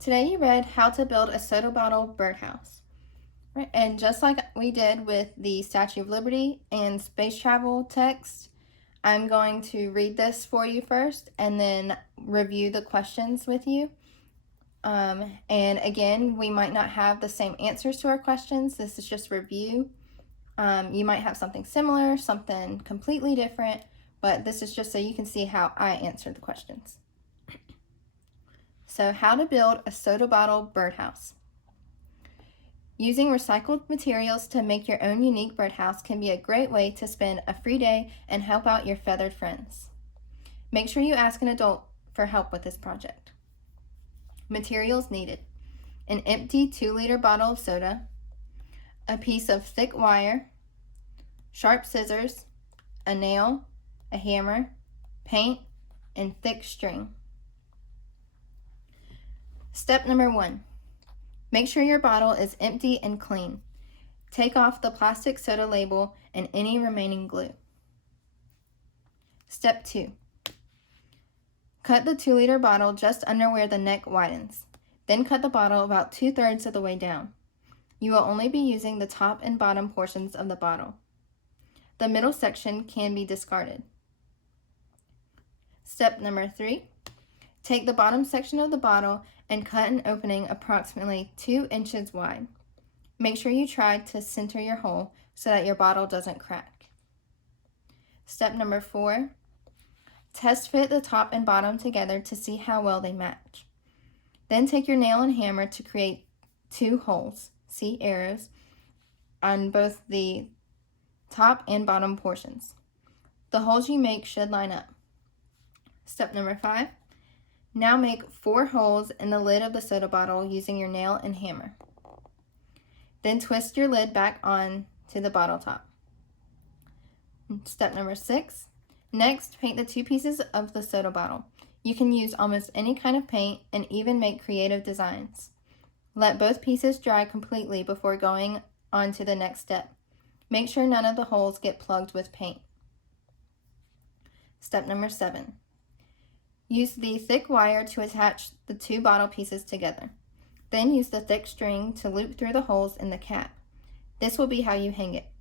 Today you read how to build a soda bottle birdhouse. Right? And just like we did with the Statue of Liberty and space travel text, I'm going to read this for you first and then review the questions with you. And again, we might not have the same answers to our questions. This is just review. You might have something similar, something completely different, but this is just so you can see how I answered the questions. So, how to build a soda bottle birdhouse. Using recycled materials to make your own unique birdhouse can be a great way to spend a free day and help out your feathered friends. Make sure you ask an adult for help with this project. Materials needed: an empty 2-liter bottle of soda, a piece of thick wire, sharp scissors, a nail, a hammer, paint, and thick string. Step number 1. Make sure your bottle is empty and clean. Take off the plastic soda label and any remaining glue. Step 2. Cut the 2-liter bottle just under where the neck widens. Then cut the bottle about 2/3 of the way down. You will only be using the top and bottom portions of the bottle. The middle section can be discarded. Step number 3. Take the bottom section of the bottle and cut an opening approximately 2 inches wide. Make sure you try to center your hole so that your bottle doesn't crack. Step number 4. Test fit the top and bottom together to see how well they match. Then take your nail and hammer to create 2 holes, see arrows, on both the top and bottom portions. The holes you make should line up. Step number 5. Now make 4 holes in the lid of the soda bottle using your nail and hammer. Then twist your lid back on to the bottle top. Step number 6. Next, paint the 2 pieces of the soda bottle. You can use almost any kind of paint and even make creative designs. Let both pieces dry completely before going on to the next step. Make sure none of the holes get plugged with paint. Step number 7. Use the thick wire to attach the 2 bottle pieces together. Then use the thick string to loop through the holes in the cap. This will be how you hang it.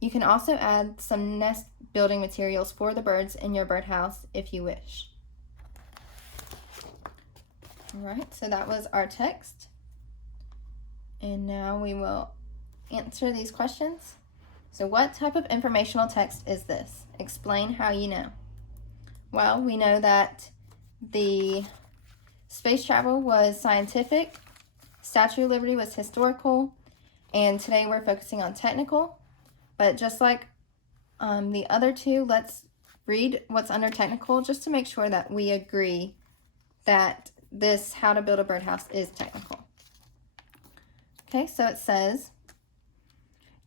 You can also add some nest building materials for the birds in your birdhouse if you wish. Alright, so that was our text. And now we will answer these questions. So what type of informational text is this? Explain how you know. Well, we know that the space travel was scientific, Statue of Liberty was historical, and today we're focusing on technical. But just like the other two, let's read what's under technical just to make sure that we agree that this how to build a birdhouse is technical. Okay, so it says,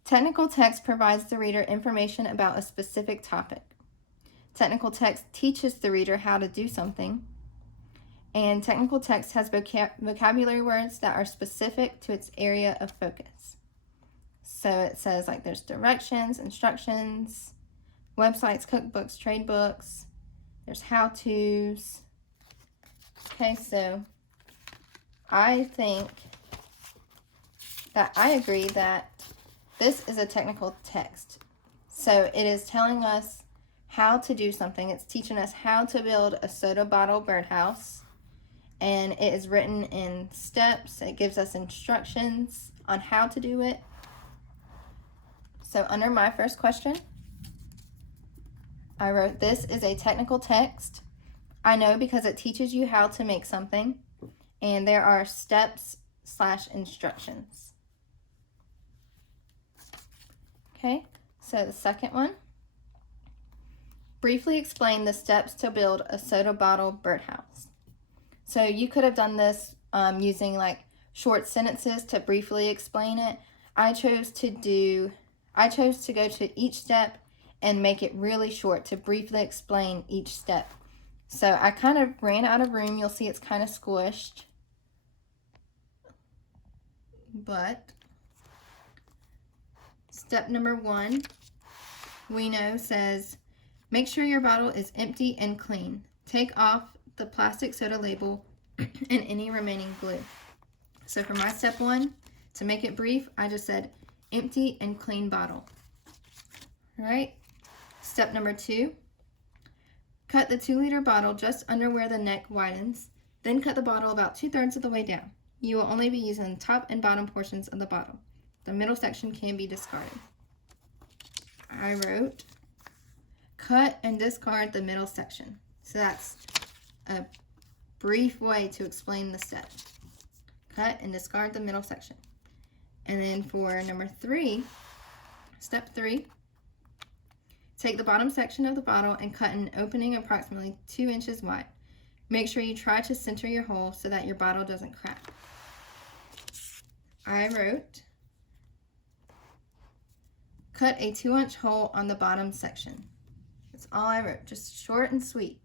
technical text provides the reader information about a specific topic. Technical text teaches the reader how to do something. And technical text has vocabulary words that are specific to its area of focus. So it says like there's directions, instructions, websites, cookbooks, trade books, there's how-tos. Okay, so I think that I agree that this is a technical text. So it is telling us how to do something. It's teaching us how to build a soda bottle birdhouse. And it is written in steps. It gives us instructions on how to do it. So under my first question, I wrote, this is a technical text. I know because it teaches you how to make something. And there are steps/instructions. Okay, so the second one. Briefly explain the steps to build a soda bottle birdhouse. So you could have done this using like short sentences to briefly explain it. I chose to go to each step and make it really short to briefly explain each step. So I kind of ran out of room. You'll see it's kind of squished. But step number 1, we know says, make sure your bottle is empty and clean. Take off the plastic soda label and any remaining glue. So for my step 1, to make it brief, I just said empty and clean bottle. All right. Step number 2, cut the 2-liter bottle just under where the neck widens. Then cut the bottle about 2/3 of the way down. You will only be using the top and bottom portions of the bottle. The middle section can be discarded. I wrote, cut and discard the middle section. So that's a brief way to explain the step. Cut and discard the middle section. And then for number 3, step 3, take the bottom section of the bottle and cut an opening approximately 2 inches wide. Make sure you try to center your hole so that your bottle doesn't crack. I wrote, cut a 2-inch hole on the bottom section. That's all I wrote, just short and sweet.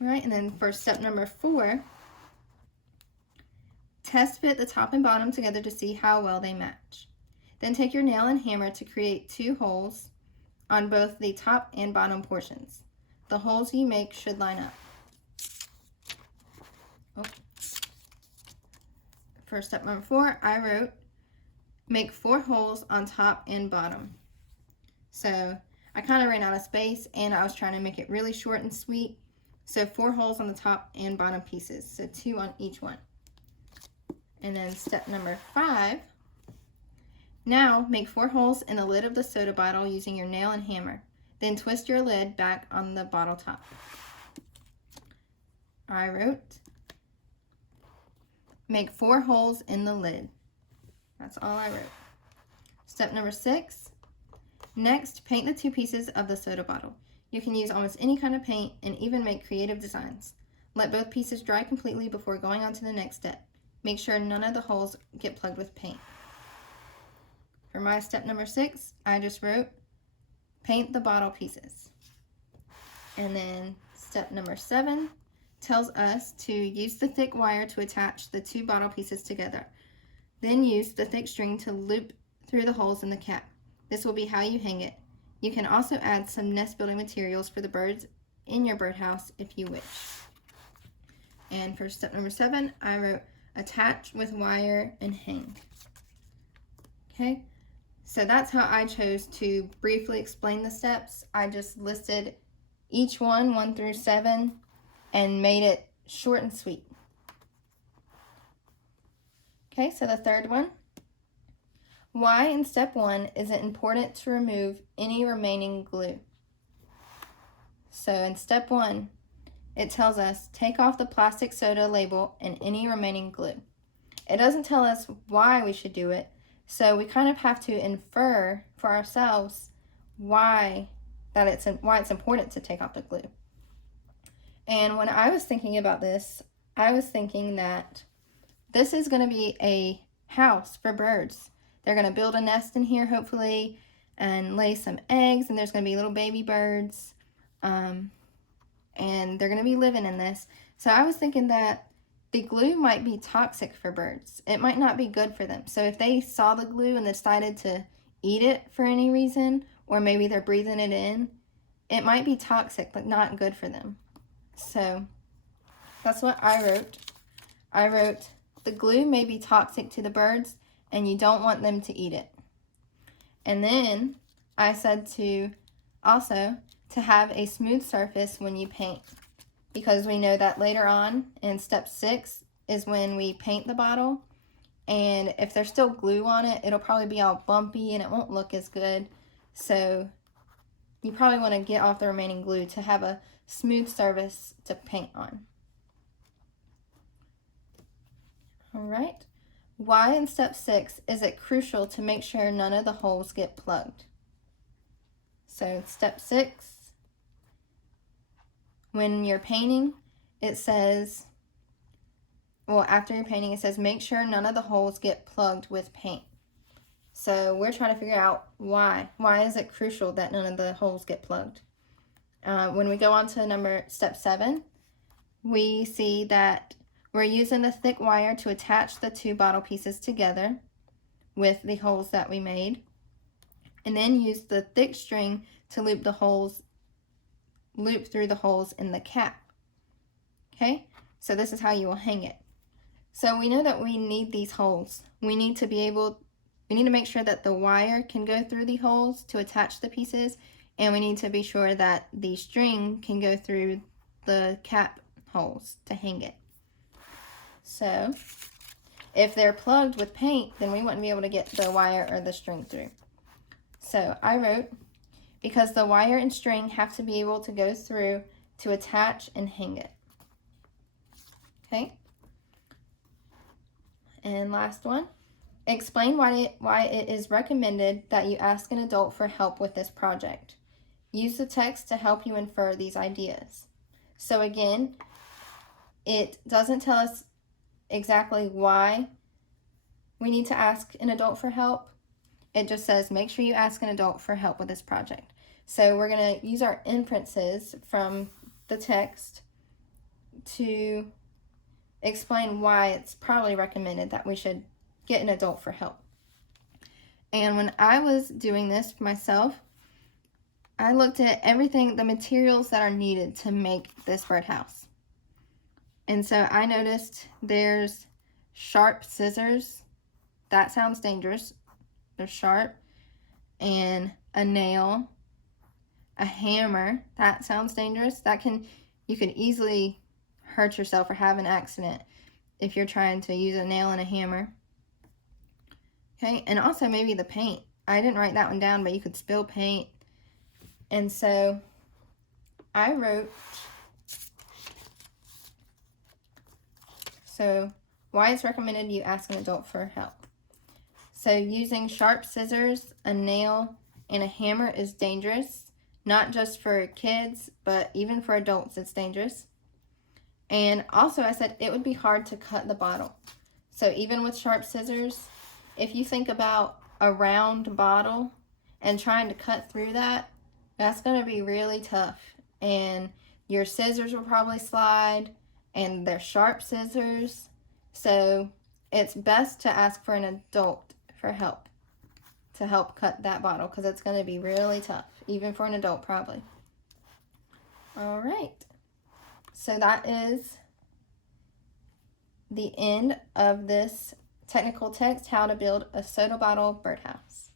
All right, and then for step number 4, test fit the top and bottom together to see how well they match. Then take your nail and hammer to create 2 holes on both the top and bottom portions. The holes you make should line up. For step number 4, I wrote, make 4 holes on top and bottom. So I kind of ran out of space and I was trying to make it really short and sweet. So 4 holes on the top and bottom pieces, so 2 on each one. And then step number 5, now make 4 holes in the lid of the soda bottle using your nail and hammer. Then twist your lid back on the bottle top. I wrote, make 4 holes in the lid. That's all I wrote. Step number 6, next paint the 2 pieces of the soda bottle. You can use almost any kind of paint and even make creative designs. Let both pieces dry completely before going on to the next step. Make sure none of the holes get plugged with paint. For my step number 6, I just wrote, paint the bottle pieces. And then step number 7 tells us to use the thick wire to attach the 2 bottle pieces together. Then use the thick string to loop through the holes in the cap. This will be how you hang it. You can also add some nest building materials for the birds in your birdhouse if you wish. And for step number 7, I wrote, attach with wire and hang. Okay, so that's how I chose to briefly explain the steps. I just listed each one, 1 through 7, and made it short and sweet. Okay, so the third one. Why in step 1 is it important to remove any remaining glue? So in step 1, it tells us take off the plastic soda label and any remaining glue. It doesn't tell us why we should do it, so we kind of have to infer for ourselves why it's important to take off the glue. And when I was thinking about this, I was thinking that this is going to be a house for birds. They're going to build a nest in here, hopefully, and lay some eggs, and there's going to be little baby birds, and they're going to be living in this. So I was thinking that the glue might be toxic for birds. It might not be good for them. So if they saw the glue and decided to eat it for any reason, or maybe they're breathing it in, it might be toxic, but not good for them. So that's what I wrote. I wrote, the glue may be toxic to the birds, and you don't want them to eat it. And then I said to have a smooth surface when you paint, because we know that later on in step 6 is when we paint the bottle, and if there's still glue on it, it'll probably be all bumpy and it won't look as good. So you probably want to get off the remaining glue to have a smooth surface to paint on. All right. Why in step 6 is it crucial to make sure none of the holes get plugged? So step 6, when you're painting, it says, well, after you're painting, it says make sure none of the holes get plugged with paint. So we're trying to figure out why. Why is it crucial that none of the holes get plugged? When we go on to step 7, we see that we're using the thick wire to attach the 2 bottle pieces together with the holes that we made, and then use the thick string to loop through the holes in the cap. Okay, So this is how you will hang it. So we know that we need these holes. We need to make sure that the wire can go through the holes to attach the pieces, and we need to be sure that the string can go through the cap holes to hang it. So if they're plugged with paint, then we wouldn't be able to get the wire or the string through. So I wrote, because the wire and string have to be able to go through to attach and hang it. Okay. And last one, explain why it is recommended that you ask an adult for help with this project. Use the text to help you infer these ideas. So again, it doesn't tell us exactly why we need to ask an adult for help. It just says make sure you ask an adult for help with this project. So we're going to use our inferences from the text to explain why it's probably recommended that we should get an adult for help. And when I was doing this myself, I looked at everything, the materials that are needed to make this birdhouse. And so I noticed there's sharp scissors. That sounds dangerous. They're sharp. And a nail, a hammer. That sounds dangerous. You could easily hurt yourself or have an accident if you're trying to use a nail and a hammer. Okay, and also maybe the paint. I didn't write that one down, but you could spill paint. And so I wrote, why it's recommended you ask an adult for help. So using sharp scissors, a nail, and a hammer is dangerous, not just for kids, but even for adults it's dangerous. And also I said it would be hard to cut the bottle. So even with sharp scissors, if you think about a round bottle and trying to cut through that, that's going to be really tough. And your scissors will probably slide, and they're sharp scissors. So it's best to ask for an adult for help to help cut that bottle, because it's going to be really tough, even for an adult probably. All right. So that is the end of this technical text, how to build a soda bottle birdhouse.